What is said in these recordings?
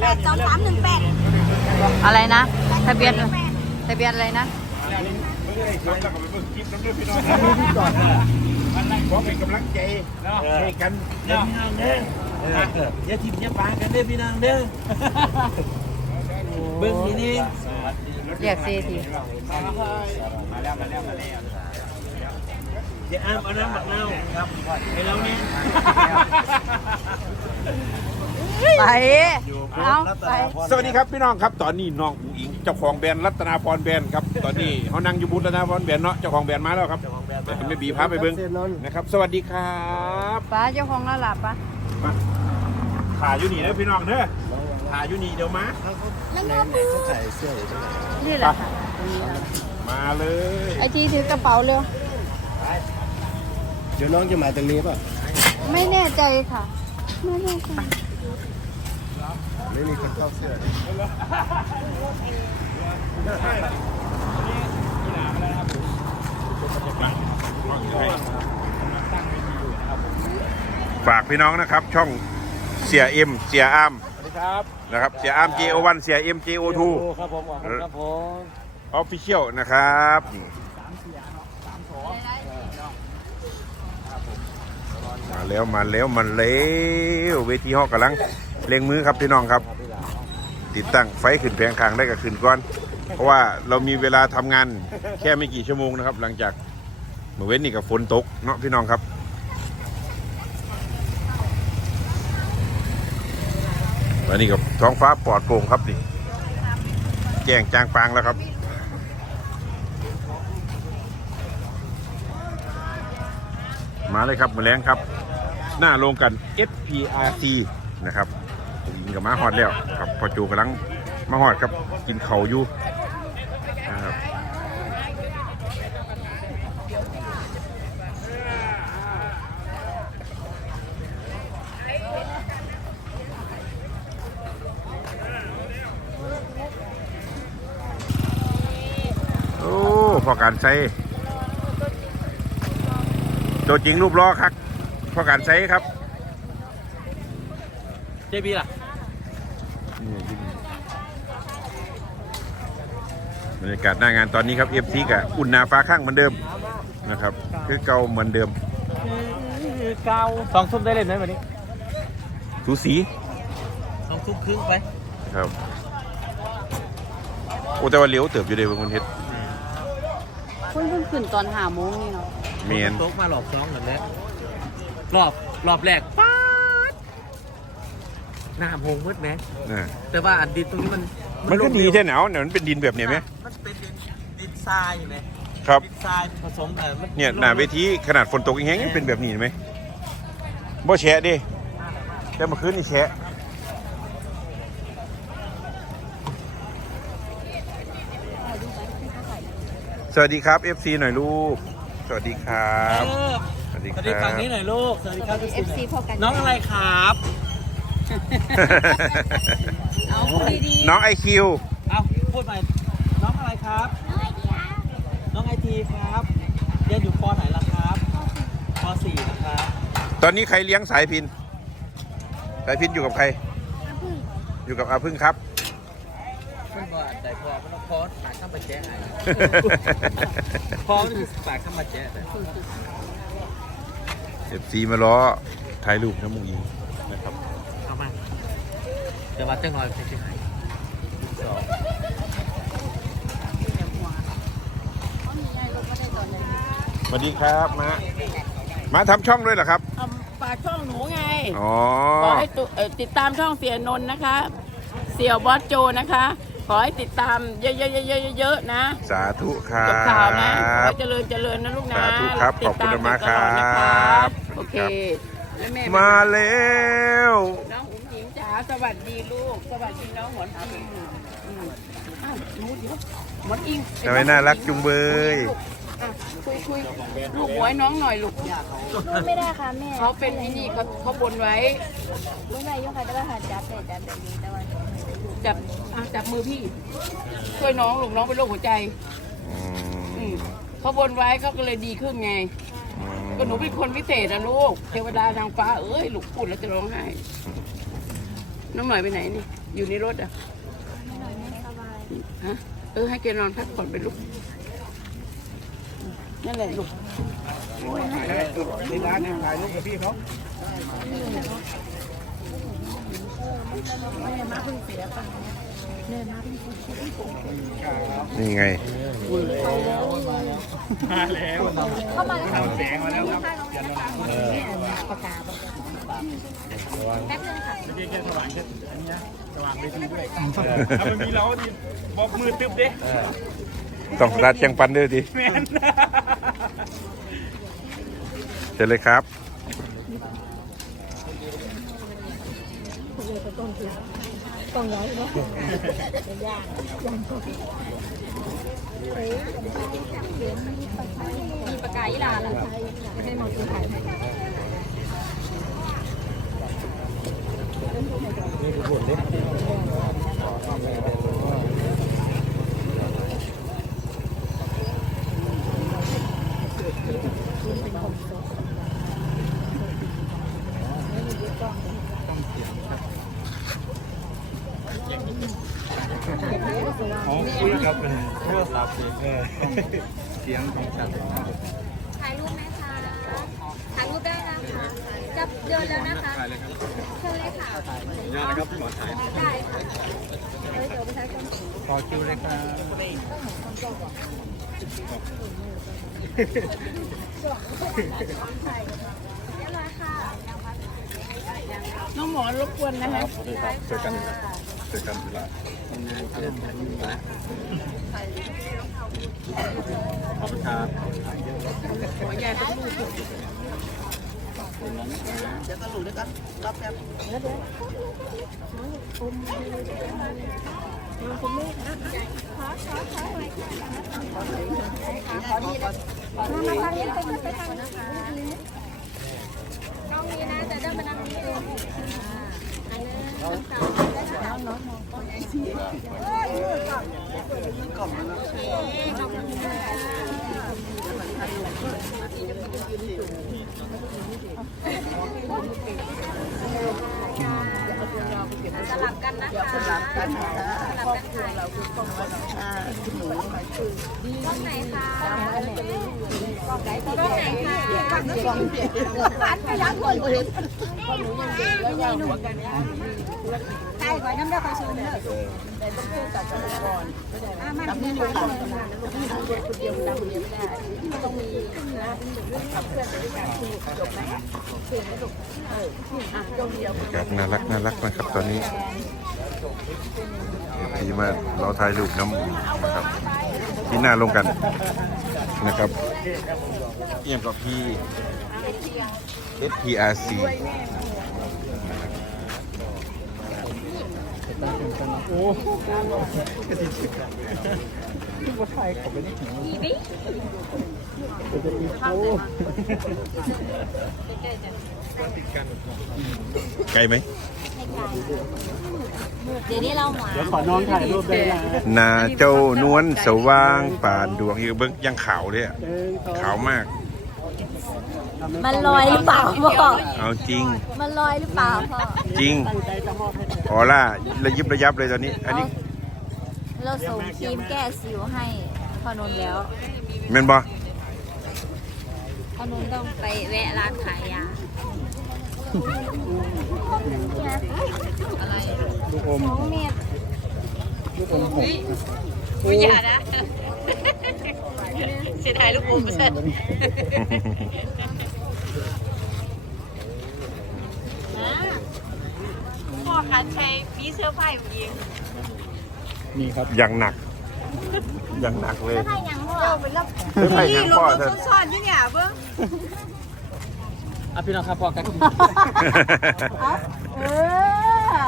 แปดสองสามหนึ่งแปดอะไรนะ ทะเบียน ทะเบียนอะไรนะขอเป็นกำลังใจให้กันเด้อพี่น้องเด้ออย่าทิมอย่าปากันเด้อพี่น้องเด้อเบิ่งทีนี้เรียกซีทีอย่าอ้ามเอาน้ำบักเน่าครับให้เราเนี่ย ไปเอาไปสวัสดีครับพี่น้องครับตอนนี้น้องอุ๋งอิงเจ้าของแบรนด์รัตนาพรแบรนด์ครับตอนนี้เขานั่งอยู่บูธรัตนาพรแบรนด์เนาะเจ้าของแบรนด์มาแล้วครับแต่ไม่บีพาไปเบิ้งนะครับ สวัสดีครับป้าเจ้าของร้านหลับปะมาถ่ายอยู่นี่นะพี่น้องเด้อถ่ายอยู่นี่เดี๋ยวมา แล้วก็ปื้อนี่แหละค่ะมาเลยไอทีถือกระเป๋าเร็วเดี๋ยวน้องจะมาตรงนี้ป่ะไม่แน่ใจค่ะไม่แน่ใจ ไม่มีคนเข้าเสื้อฝากพี่น้องนะครับ ช่องเสียเอ็มเสียอามสวัสดีครับนะครับเสียอาม JO1 เสียเอ็ม JO2 ครับผมครับผมออฟฟิเชียลนะครับมาแล้วมาแล้วมาแล้วเวทีห้องกำลัง เล็งมือครับพี่น้องครับ ติดตั้งไฟขึ้นแผงคางได้กับขึ้นก้อน เพราะว่าเรามีเวลาทำงานแค่ไม่กี่ชั่วโมงนะครับ หลังจากเมื่อเว้นนี่กับฝนตกเนาะพี่น้องครับวันนี้กับท้องฟ้าปลอดโปร่งครับนี่แจ้งจางปางแล้วครับมาเลยครับมาแรงครับ หน้าโรงกัน SPRC นะครับ ยิงกับมาฮอดแล้วครับพอจูกำลังมาฮอดครับกินเขาอยู่นะครับโอ้พอการใช้ตัวจริงรูปล้อครับพอการใช้ครับ เจบีล่ะ บรรยากาศหน้างานตอนนี้ครับเอฟซีกับอุ่นหนาฟ้าข้างเหมือนเดิมนะครับ คือเก่าเหมือนเดิมเก้าสองทุ่มได้เล่นไหมวันนี้สูสีสองทุ่มครึ่งไปครับโอ้แต่ว่าเลี้ยวเติบอยู่เลยบางคนเฮ็ดคุณเพิ่งขึ้นตอนห้าโมงนี่เนาะเมียนโต๊ะมาหลอบสองแบบนี้รอบรอบแรกป๊าด หน้าโมงมืดไหมอ่าแต่ว่าอันดินตรงนี้มันมันก็ดีแท้หนาวเนี่ยมันเป็นดินแบบเนี้ยไหมมันเป็นดินดินทรายไหมครับดินทรายผสมเออมัเนี่ยหน้าเวทีขนาดฝนตกยังแห้งยังเป็นแบบนี้เห็นไหมบ่แฉะดิแต่เมื่อคืนนี่แฉะสวัสดีครับ FC หน่อยลูก สวัสดีครับเออสวัสดีสควัรัสดีฝั่งบนี้หน่อยลูก สวัสดีครับเอฟซีพอกัน น้องอะไรครับ เอาพูดดีน้องไอคิวเอาพูดใหม่น้องอะไรครับ น้องไอทีครับเรียนอยู่ปไหนล่ะครับปสี่นะครับตอนนี้ใครเลี้ยงสายพิน สายพินอยู่กับใคร อยู่กับอาพึ่งครับ เพิ่งก็แต่พอมันต้องพอปากข้ามมาแจ้ไอ้พอมันคือปากข้ามมาแจ้แต่ เอฟซีมาล้อถ่ายรูปน้ำมูกยิงนะครับ เอามา เดี๋ยววัดจังหน่อยเป็นยังไงสองสวัสดีครับ มา มาทำช่องด้วยเหรอครับ เอาฝากช่องหนูไงอ๋อ ขอให้ตุเอ่อติดตามช่องเสียนนท์นะคะ เสี่ยวบอสโจนะคะ ขอให้ติดตามเยอะๆๆๆๆนะสาธุครัจบข่าวนะขอบให้เจริญเจริญนะลูกนะสาธุครับติดตขอบคุณมากครับตลอดนะครับสวัโอสดีเคครับแล้วแม่มาแล้ว น้องอุ๋มหญิงจ๋า สวัสดีลูก สวัสดีน้องหมอนอิงอืมอ้าวหนูเดี๋ยวหมอนอิงทำไมน่ารักจุงเบย อะคุยคุยลูกหวยน้องหน่อยลูกไม่ได้ค่ะแม่เขาเป็นไอ้นี่เขาเขาบนไว้ไม่ได้ยกค่ะแต่ว่าหาจับแต่จับแบบนี้แต่ว่าจับอะจับมือพี่ ช่วยน้องลูกน้องเป็นโรคหัวใจ อือืมมเขาบนไว้เขาก็เลยดีขึ้นไง ก็หนูเป็นคนพิเศษนะลูก เทวดานางฟ้าเอ้ยลูกพูดแล้วจะร้องไห้ น้องหน่อยไปไหนนี่ อยู่ในรถอะฮะเออให้แกนอนพักผ่อนไปลูกนั่นแหละลูกที่ร้านเนี่ยถ่ายรูปกับพี่เขานี่ไง มาแล้ว เข้าแสงมาแล้วครับ ไม่ใช่แค่สว่างแค่อันนี้นะสว่างไปทีด้วยถ้ามันมีเราดิบอกมือตึ๊บเด้ต้องสตาร์ทเชียงปันด้วยดิแมนเชิญเลยครับมีปากกาอีลาล่ะให้มอกิน ไข่อ๋อคุยกับโทรศัพท์เออเสียงของฉันถ่ายรูปไหมคะถ่ายรูปได้นะคะจะเดินแล้วนะคะถ่ายเลยครับเชิญเลยค่ะยอดนะครับขอถ่ายได้ค่ะเดี๋ยวไปถ่ายกันขอคิวเลยครับเรียบร้อยค่ะน้องหมอรบกวนนะคะเจอกัน เจอกันเวลาขอบคุณครับขออนุญาตต้องลูกเดี๋ยวต้องลูกด้วยกันรับแป๊บมาทางนี้ไปไปทางนะคะน้องนี้นะจะเดินมานั่งนี้เองอันนี้น้องสาวน้องน้องน้อง สลับกันนะคะสลับกันนะคะสลับกันถ่ายกล้องไหนคะกล้องไหนคะกล้องไหนคะกล้องหันไปรับคนอื่นใช่ก่อนน้ำเด้อคอยซูมเด้อแต่ต้องพูดกับสมุกร อ่ามันนคนเดียวคนเดียวไม่ได้ต้องมีนะขับเพื่อนไปด้วยกันคือจบไหมเก่งไหมลูกเอออะจงเดียวครับน่ารักน่ารักนะครับตอนนี้ที่มาเราถ่ายรูปน้ำนะครับที่หน้าลงกันนะครับเอียงกับพี่ SPRC โอ้กระติกทุกคนไทยเขาไม่ได้ถึงจะมีโอ้ไกลไหมเดี๋ยวนี้เราหมาเดี๋ยวขอน้องถ่ายรูปด้วยนะนาเจ้านวลสว่างป่านดวงอยู่เบิ้งยังขาวเลยอะหนึ่งสองขาวมาก มันลอยหรือเปล่าพ่อ เอาจริง มันลอยหรือเปล่าพ่อจริงตั้งใจจะมอบให้เธอออร่าระยิบระยับเลยตอนนี้ อันนี้เราส่งครีมแก้สิวให้พ่อนนท์แล้วเมนบอพ่อนนท์ต้องไปแวะร้านขายยา อะไรลูกอมน้องเมียลูกอมหกกูอย่านะเสียดายลูกอมเสร็จ พ่อคันใช้มีเสื้อผ้าอยู่ยิงนี่ครับอย่างหนัก อย่างหนักเลยใครยังพ่อซื้อไปยังพ่อเธอซ่อนอยู่เนี่ยเบิ้งอะพี่น้องครับพอกันเออ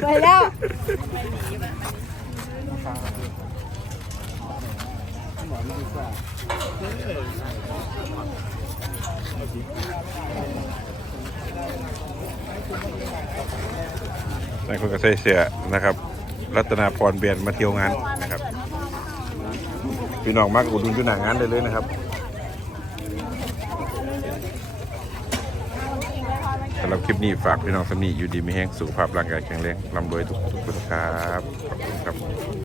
ไปแล้ว นายคนก็ใส่เสื้อนะครับ รัตนาพรเบียนมาเที่ยวงานนะครับพี่น้องมากอุดหนุนที่หนางานได้เลยนะครับสำหรับคลิปนี้ฝากพี่น้องสำนีอยู่ดีมีแห้งสุขภาพร่างกายแข็งแรงร่ำรวยทุกทุกคนครับ